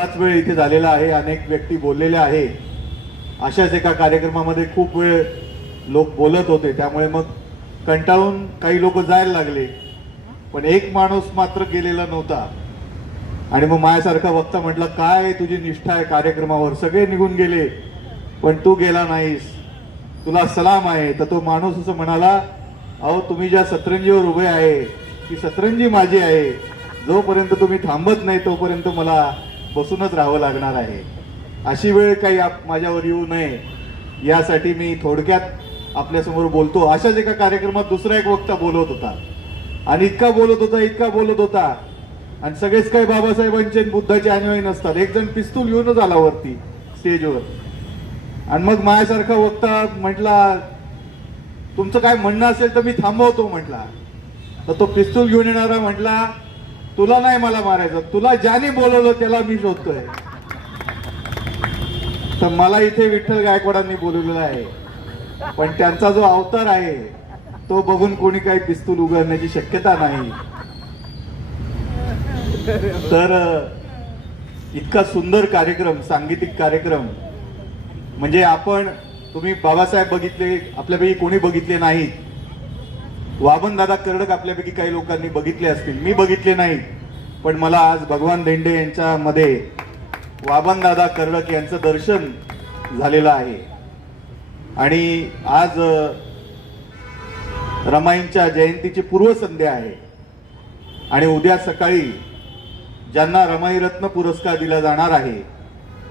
बराच वेळ इथे झालेला आहे, अनेक व्यक्ती बोललेल्या आहे. अशाच एका कार्यक्रमामध्ये खूप वेळ लोक बोलत होते, त्यामुळे मग कंटाळून काही लोक जायला लागले. पण एक माणूस मात्र गेलेला नव्हता. आणि मग माझ्यासारखा वक्ता म्हटलं, काय तुझी निष्ठा आहे कार्यक्रमावर, सगळे निघून गेले पण तू गेला नाहीस, तुला सलाम आहे. तर तो माणूस असं म्हणाला, अहो तुम्ही ज्या सतरंजीवर उभे आहे ती सतरंजी माझी आहे, जोपर्यंत तुम्ही थांबत नाही तोपर्यंत मला बसूनच राहावं लागणार आहे. अशी वेळ काही माझ्यावर येऊ नये यासाठी मी थोडक्यात आपल्यासमोर बोलतो. अशाच एका कार्यक्रमात दुसरा एक वक्ता बोलत होता आणि इतका बोलत होता आणि सगळेच काही बाबासाहेबांचे बुद्धाचे अनुयायी नसतात. एक जण पिस्तूल घेऊनच आला वरती स्टेजवर आणि मग माझ्यासारखा वक्ता म्हटला, तुमचं काय म्हणणं असेल तर मी थांबवतो म्हटला. तर तो पिस्तूल घेऊन येणारा म्हटला, तुला नाही मला मारायचं, तुला ज्याने बोलवलं त्याला मी शोधतोय. तर मला इथे विठ्ठल गायकवाडांनी बोलवलेला आहे, पण त्यांचा जो अवतार आहे तो बघून कोणी काही पिस्तूल उघडण्याची शक्यता नाही. तर इतका सुंदर कार्यक्रम, सांगीतिक कार्यक्रम, म्हणजे तुम्ही बाबासाहेब बघितले, आपल्यापैकी कोणी बघितले नाहीत. वामनदादा कर्डक आपल्यापैकी काही लोकांनी बघितले असतील, मी बघितले नाही. पण मला आज भगवान धेंडे यांच्या मध्ये वामनदादा कर्डक यांचं दर्शन झालेलं आहे. आणि आज रमाईंच्या जयंतीची पूर्वसंध्या आहे आणि उद्या सकाळी ज्यांना रमाई रत्न पुरस्कार दिला जाणार आहे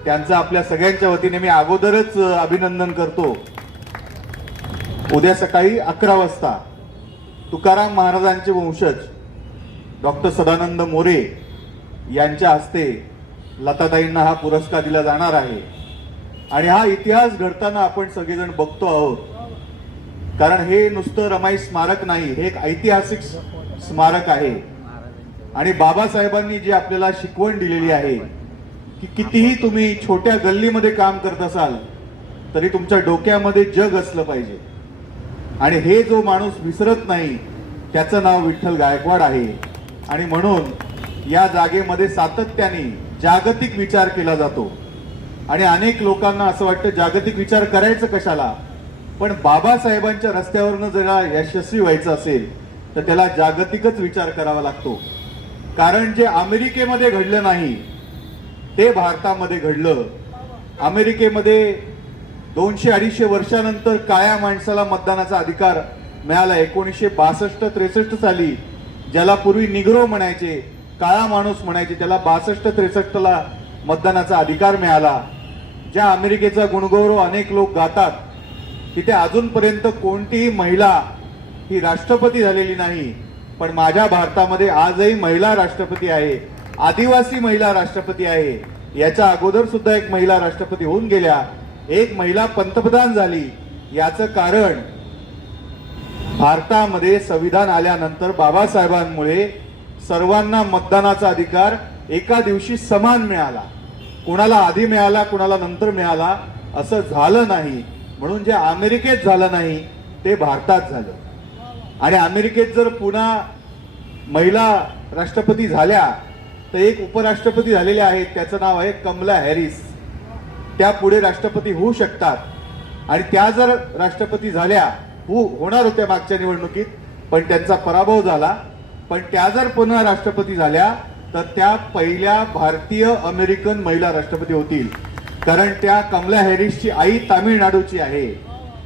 त्यांचं आपल्या सगळ्यांच्या वतीने मी अगोदरच अभिनंदन करतो. उद्या सकाळी 11 वाजता तुकाराम महाराजांचे वंशज डॉक्टर सदानंद मोरे यांच्या हस्ते लताताईंना हा पुरस्कार दिला जाणार आहे. आणि हा इतिहास घडताना आपण सगळेजण बघतो आहोत, कारण हे नुसतं रमाई स्मारक नाही, हे एक ऐतिहासिक स्मारक आहे. आणि बाबासाहेबांनी जी आपल्याला शिकवण दिलेली आहे की कितीही तुम्ही छोट्या गल्लीमध्ये काम करत असाल तरी तुमच्या डोक्यामध्ये जग असलं पाहिजे. आणि हे जो माणूस विसरत नाही त्याचं नाव विठ्ठल गायकवाड आहे. आणि म्हणून या जागेमध्ये सातत्याने जागतिक विचार केला जातो. आणि अनेक लोकांना असं वाटतं जागतिक विचार करायचं कशाला, पण बाबासाहेबांच्या रस्त्यावरनं जरा यशस्वी व्हायचं असेल तर त्याला जागतिकच विचार करावा लागतो. कारण जे अमेरिकेमध्ये घडलं नाही ते भारतामध्ये घडलं. अमेरिकेमध्ये 200-250 वर्षानंतर काळ्या माणसाला मतदानाचा अधिकार मिळाला. 1962-63 साली ज्याला पूर्वी निग्रो म्हणायचे, काळा माणूस म्हणायचे, त्याला 62-63ला मतदानाचा अधिकार मिळाला. ज्या अमेरिकेचा गुणगौरव अनेक लोक गातात तिथे अजूनपर्यंत कोणतीही महिला ही राष्ट्रपती झालेली नाही. पण माझ्या भारतामध्ये आजही महिला राष्ट्रपती आहे, आदिवासी महिला राष्ट्रपती आहे. याच्या अगोदर सुद्धा एक महिला राष्ट्रपती होऊन गेल्या, एक महिला पंतप्रधान झाली. याचं कारण भारतामध्ये संविधान आल्यानंतर बाबासाहेबांमुळे सर्वांना मतदानाचा अधिकार एका दिवशी समान मिळाला. कुणाला आधी मिळाला, कुणाला नंतर मिळाला असं झालं नाही. म्हणून जे अमेरिकेत झालं नाही ते भारतात झालं. आणि अमेरिकेत जर पुन्हा महिला राष्ट्रपती झाल्या तर एक उपराष्ट्रपती झालेले आहेत, त्याचं नाव आहे कमला हॅरिस. त्या पुढे राष्ट्रपती होऊ शकतात. आणि त्या जर राष्ट्रपती झाल्या, होणार होत्या मागच्या निवडणुकीत पण त्यांचा पराभव झाला, पण त्या जर पुन्हा राष्ट्रपती झाल्या तर त्या पहिल्या भारतीय अमेरिकन महिला राष्ट्रपती होतील. कारण त्या कमला हॅरिसची आई तामिळनाडूची आहे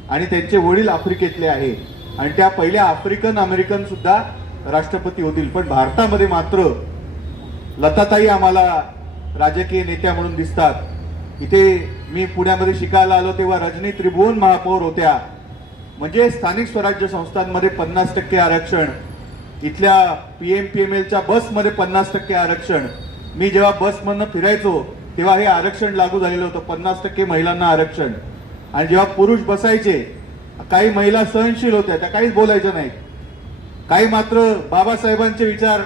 आणि त्यांचे वडील आफ्रिकेतले आहे आणि त्या पहिल्या आफ्रिकन अमेरिकन सुद्धा राष्ट्रपती होतील. पण भारतामध्ये मात्र लताताई आम्हाला राजकीय नेत्या म्हणून दिसतात. इथे मी पुण्यामध्ये शिकायला आलो तेव्हा रजनी त्रिभुवन महापौर होत्या. म्हणजे स्थानिक स्वराज्य संस्थांमध्ये 50% आरक्षण, इथल्या PMPMLच्या बसमध्ये 50% आरक्षण. मी जेव्हा बसमधनं फिरायचो तेव्हा हे आरक्षण लागू झालेलं होतं, 50% महिलांना आरक्षण. आणि जेव्हा पुरुष बसायचे, काही महिला सहनशील होत्या, त्या काहीच बोलायच्या नाहीत. काही मात्र बाबासाहेबांचे विचार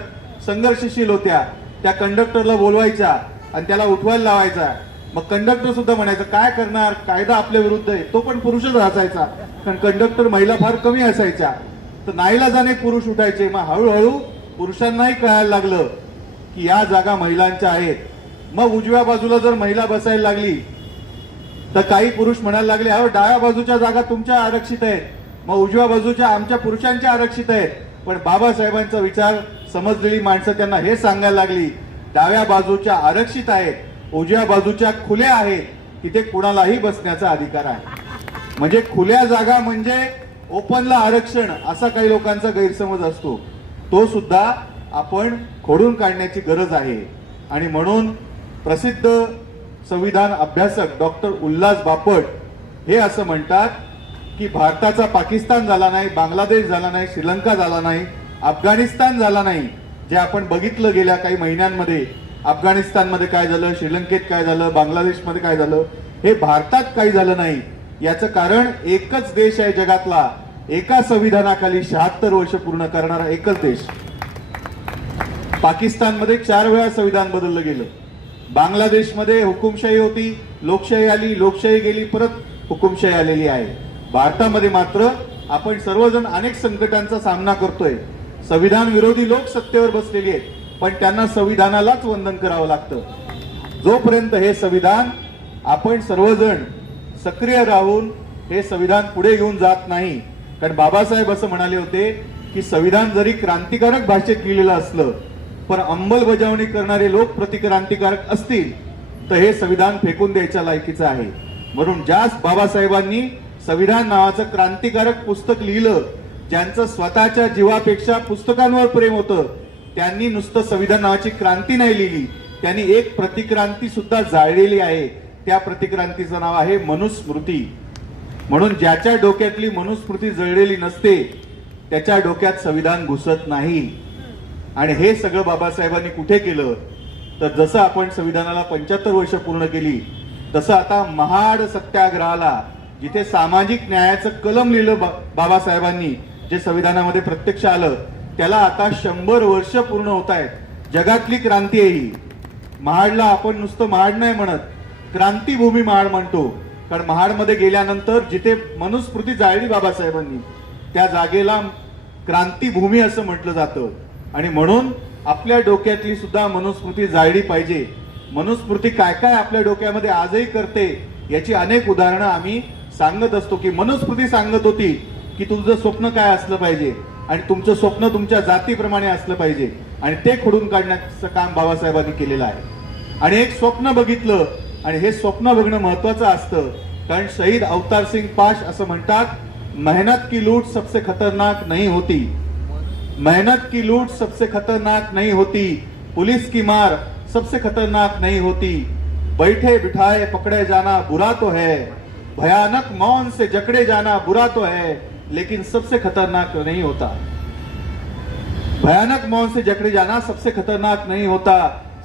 संघर्षशील होत्या, त्या कंडक्टरला बोलवायच्या आणि त्याला उठवायला लावायचा. मग कंडक्टर सुद्धा म्हणायचं काय करणार, कायदा आपल्या विरुद्ध आहे. तो पण पुरुषच असायचा, कारण कंडक्टर महिला फार कमी असायच्या. तर नाईलाजाने पुरुष उठायचे. मग हळूहळू पुरुषांनाही कळायला लागलं की या जागा महिलांच्या आहेत. मग उजव्या बाजूला जर महिला बसायला लागली तर काही पुरुष म्हणायला लागले, अहो डाव्या बाजूच्या जागा तुमच्या आरक्षित आहेत, मग उजव्या बाजूच्या आमच्या पुरुषांच्या आरक्षित आहेत. पण बाबासाहेबांचा विचार समजलेली माणसं त्यांना हे सांगायला लागली, डाव्या बाजूच्या आरक्षित आहेत, उजव्या बाजूच्या खुल्या आहेत, तिथे कुणालाही बसण्याचा अधिकार आहे. म्हणजे खुल्या जागा म्हणजे ओपनला आरक्षण असा काही लोकांचा गैरसमज असतो, तो सुद्धा आपण खोडून काढण्याची गरज आहे. आणि म्हणून प्रसिद्ध संविधान अभ्यासक डॉक्टर उल्हास बापट हे असं म्हणतात की भारताचा पाकिस्तान झाला नाही, बांगलादेश झाला नाही, श्रीलंका झाला नाही, अफगाणिस्तान झाला नाही. जे आपण बघितलं गेल्या काही महिन्यांमध्ये, अफगाणिस्तानमध्ये काय झालं, श्रीलंकेत काय झालं, बांगलादेशमध्ये काय झालं, हे भारतात काही झालं नाही. याचं कारण एकच देश आहे जगातला, एका संविधानाखाली 76 वर्ष पूर्ण करणारा एकच देश. पाकिस्तानमध्ये 4 वेळा संविधान बदललं गेलं. बांगलादेशमध्ये हुकुमशाही होती, लोकशाही आली, लोकशाही गेली, परत हुकुमशाही आलेली आहे. भारतामध्ये मात्र आपण सर्वजण अनेक संकटांचा सामना करतोय. संविधान विरोधी लोक सत्तेवर बसलेली आहेत, पण त्यांना संविधानालाच वंदन करावं लागतं. जोपर्यंत हे संविधान आपण सर्वजण सक्रिय राहून हे संविधान पुढे घेऊन जात नाही, कारण बाबासाहेब असं म्हणाले होते की संविधान जरी क्रांतिकारक भाषेत लिहिलेलं असलं, पण अंमलबजावणी करणारे लोक प्रतिक्रांतिकारक असतील तर हे संविधान फेकून द्यायच्या लायकीचं आहे. म्हणून ज्या बाबासाहेबांनी संविधान नावाचं क्रांतिकारक पुस्तक लिहिलं, ज्यांचं स्वतःच्या जीवापेक्षा पुस्तकांवर प्रेम होतं, त्यांनी नुसतं संविधान नावाची क्रांती नाही लिहिली, त्यांनी एक प्रतिक्रांती सुद्धा जाळलेली आहे. त्या प्रतिक्रांतीचं नाव आहे मनुस्मृती. म्हणून ज्याच्या डोक्यातली मनुस्मृती जळलेली नसते त्याच्या डोक्यात संविधान घुसत नाही. आणि हे सगळं बाबासाहेबांनी कुठे केलं तर जसं आपण संविधानाला 75 वर्ष पूर्ण केली, तसं आता महाड सत्याग्रहाला जिथे सामाजिक न्यायाचं कलम लिहिलं बाबासाहेबांनी, जे संविधानामध्ये प्रत्यक्ष आलं, त्याला आता 100 वर्ष पूर्ण होत आहेत. जगातली क्रांती आहे ही. महाडला आपण नुसतं महाड नाही म्हणत, क्रांतीभूमी महाड म्हणतो. कारण महाडमध्ये गेल्यानंतर जिथे मनुस्मृती जाळली बाबासाहेबांनी, त्या जागेला क्रांतीभूमी असं म्हटलं जातं. आणि म्हणून आपल्या डोक्यातली सुद्धा मनुस्मृती जाळली पाहिजे. मनुस्मृती काय काय आपल्या डोक्यामध्ये आजही करते याची अनेक उदाहरणं आम्ही सांगत असतो. की मनुस्मृती सांगत होती की तुमचं स्वप्न काय असलं पाहिजे आणि तुमचं स्वप्न तुमच्या जातीप्रमाणे असलं पाहिजे, आणि ते खोडून काढण्याचं काम बाबासाहेबांनी केलेलं आहे. आणि एक स्वप्न बघितलं, आणि हे स्वप्न बघणं महत्वाचं असतं. कारण शहीद अवतार सिंग पाश असं म्हणतात, मेहनत की लूट सबसे खतरनाक नहीं होती, मेहनत की लूट सबसे खतरनाक नहीं होती, पुलिस की मार सबसे खतरनाक नहीं होती, बैठे बिठाए पकड़े जाना बुरा तो है, भयानक मौन से जकड़े जाना बुरा तो है, लेकिन सबसे खतरनाक नहीं होता. भयानक मौन से जकड़े जाना सबसे खतरनाक नहीं होता,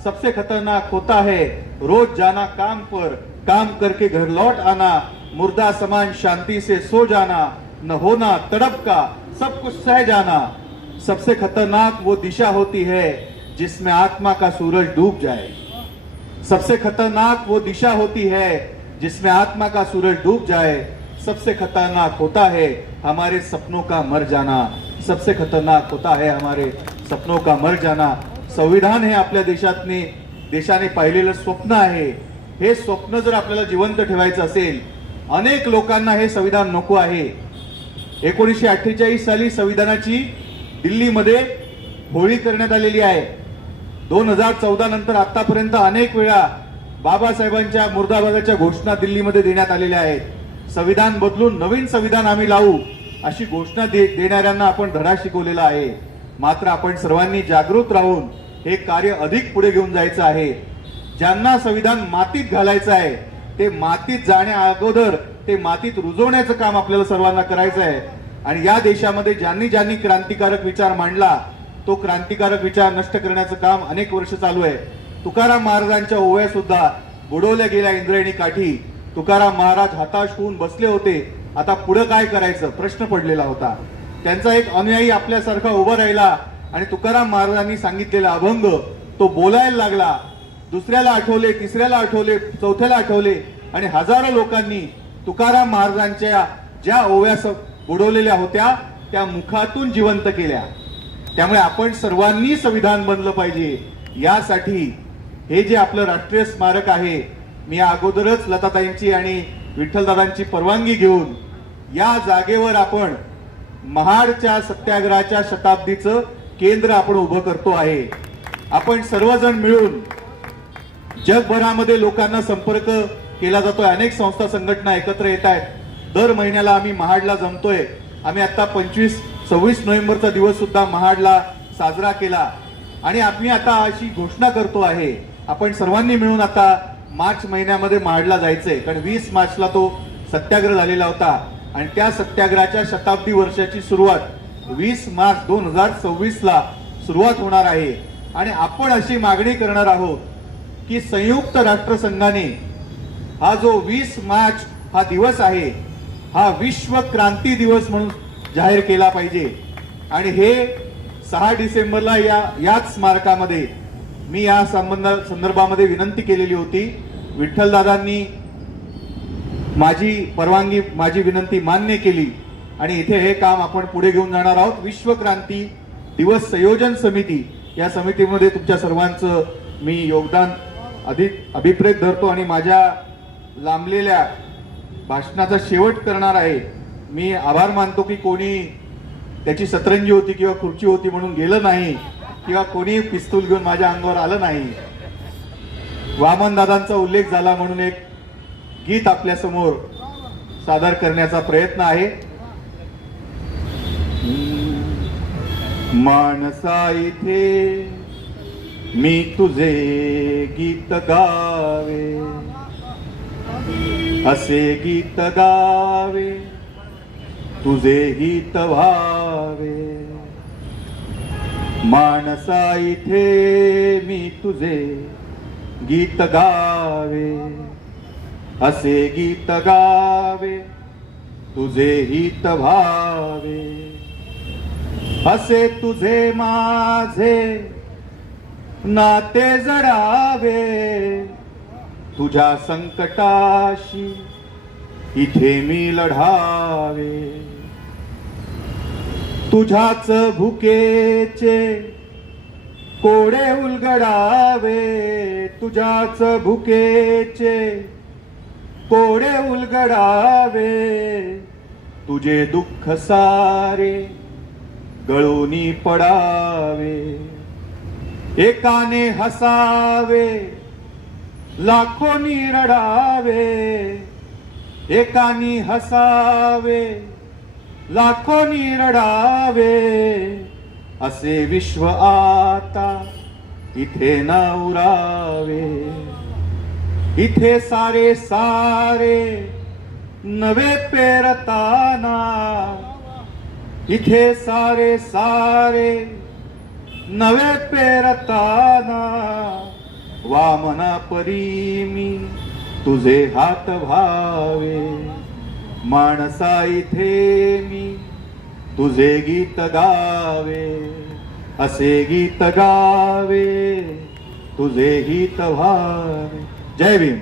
सबसे खतरनाक होता है रोज जाना काम पर, काम करके घर लौट आना, मुर्दा समान शांति से सो जाना, न होना तड़प का सब कुछ सह जाना. सबसे खतरनाक वो दिशा होती है जिसमें आत्मा का सूरज डूब जाए. सबसे खतरनाक वो दिशा होती है जिसमें आत्मा का सूरज डूब जाए. सबसे खतरनाक होता है हमारे सपनों का मर जाना. सबसे खतरनाक होता है हमारे सपनों का मर जाना. संविधान हे आपल्या देशाने पाहिलेलं स्वप्न आहे. हे स्वप्न जर आपल्याला जिवंत ठेवायचं असेल, अनेक लोकांना हे संविधान नको आहे. 1948 साली संविधानाची दिल्लीमध्ये होळी करण्यात आलेली आहे. 2014 नंतर आतापर्यंत अनेक वेळा बाबासाहेबांच्या मुर्दाबादाच्या घोषणा दिल्लीमध्ये देण्यात आलेल्या आहेत. संविधान बदलून नवीन संविधान आम्ही लावू अशी घोषणा देणाऱ्यांना आपण धडा शिकवलेला आहे. मात्र आपण सर्वांनी जागृत राहून हे कार्य अधिक पुढे घेऊन जायचं आहे. ज्यांना संविधान मातीत घालायचं आहे ते मातीत जाण्या अगोदर ते मातीत रुजवण्याचं काम आपल्याला सर्वांना करायचं आहे. आणि या देशामध्ये ज्यांनी ज्यांनी क्रांतिकारक विचार मांडला, तो क्रांतिकारक विचार नष्ट करण्याचं काम अनेक वर्ष चालू आहे. तुकाराम महाराजांच्या ओव्या सुद्धा बुडवल्या गेल्या इंद्रायणी काठी. तुकाराम महाराज हताश होऊन बसले होते. आता पुढे काय करायचं प्रश्न पडलेला होता. त्यांचा एक अनुयायी आपल्यासारखा उभा राहिला आणि तुकाराम महाराजांनी सांगितलेला अभंग तो बोलायला लागला. दुसऱ्याला आठवले, तिसऱ्याला आठवले, चौथ्याला आठवले, आणि हजारो लोकांनी तुकाराम महाराजांच्या ज्या ओव्या बुडवलेल्या होत्या त्या मुखातून जिवंत केल्या. त्यामुळे आपण सर्वांनी संविधान बनलं पाहिजे. यासाठी हे जे आपलं राष्ट्रीय स्मारक आहे, मी या अगोदरच लताताईंची आणि विठ्ठलदादांची परवानगी घेऊन या जागेवर आपण महाडच्या सत्याग्रहाच्या शताब्दीचं केंद्र आपण उभं करतो आहे. आपण सर्वजण मिळून जगभरामध्ये लोकांना संपर्क केला जातोय. अनेक संस्था संघटना एकत्र येत आहेत. दर महिन्याला आम्ही महाडला जमतोय. आम्ही आता 25-26 नोव्हेंबरचा दिवस सुद्धा महाडला साजरा केला आणि आम्ही आता अशी घोषणा करतो आहे, आपण सर्वांनी मिळून आता मार्च महिन्यामध्ये महाडला जायचंय. कारण 20 मार्चला तो सत्याग्रह झालेला होता आणि त्या सत्याग्रहाच्या शताब्दी वर्षाची सुरुवात 20 मार्च 2026 ला सुरुवात होणार आहे. आणि आपण अशी मागणी करणार आहोत की संयुक्त राष्ट्रसंघाने हा जो 20 मार्च हा दिवस आहे, हा विश्व क्रांती दिवस म्हणून जाहीर केला पाहिजे. आणि हे 6 डिसेंबरला याच स्मारकामध्ये मी या संदर्भामध्ये विनंती केलेली होती. विठ्ठलदादांनी माझी परवानगी, माझी विनंती मान्य केली आणि इथे हे काम आपण पुढे घेऊन जाणार आहोत. विश्व क्रांती दिवस संयोजन समिती, या समितीमध्ये तुमच्या सर्वांचं मी योगदान अभिप्रेत धरतो आणि माझ्या लांबलेल्या भाषणाचा शेवट करणार आहे. मी आभार मानतो की कोणी त्याची सतरंजी होती किंवा खुर्ची होती म्हणून गेलं नाही किंवा कोणी पिस्तूल घेऊन माझ्या अंगावर आलं नाही. वामन दादांचा उल्लेख झाला म्हणून एक गीत आपल्या समोर सादर करण्याचा प्रयत्न आहे. माणसा इथे मी तुझे गीत गावे, असे गीत गावे तुझे हित व्हावे. माणसा इथे मी तुझे गीत गावे, असे गीत गावे तुझे हित व्हावे. असे तुझे माझे नाते जडावे, तुझ्या संकटाशी इथे मी लढावे. तुझ्याच भुकेचे कोडे उलगडावे, तुझ्याच भुकेचे कोडे उलगडावे. तुझे दुःख सारे गळूनी पडावे. एकाने हसावे लाखोनी रडावे, एकानी हसावे लाखोनी रडावे. असे विश्व आता इथे न उरावे. इथे सारे सारे नवे पेरताना, इथे सारे सारे नवे पेरताना. वामना परी मी तुझे हात व्हावे. माणसा इथे मी तुझे गीत गावे, असे गीत गावे तुझे हित व्हावे. जय भीम.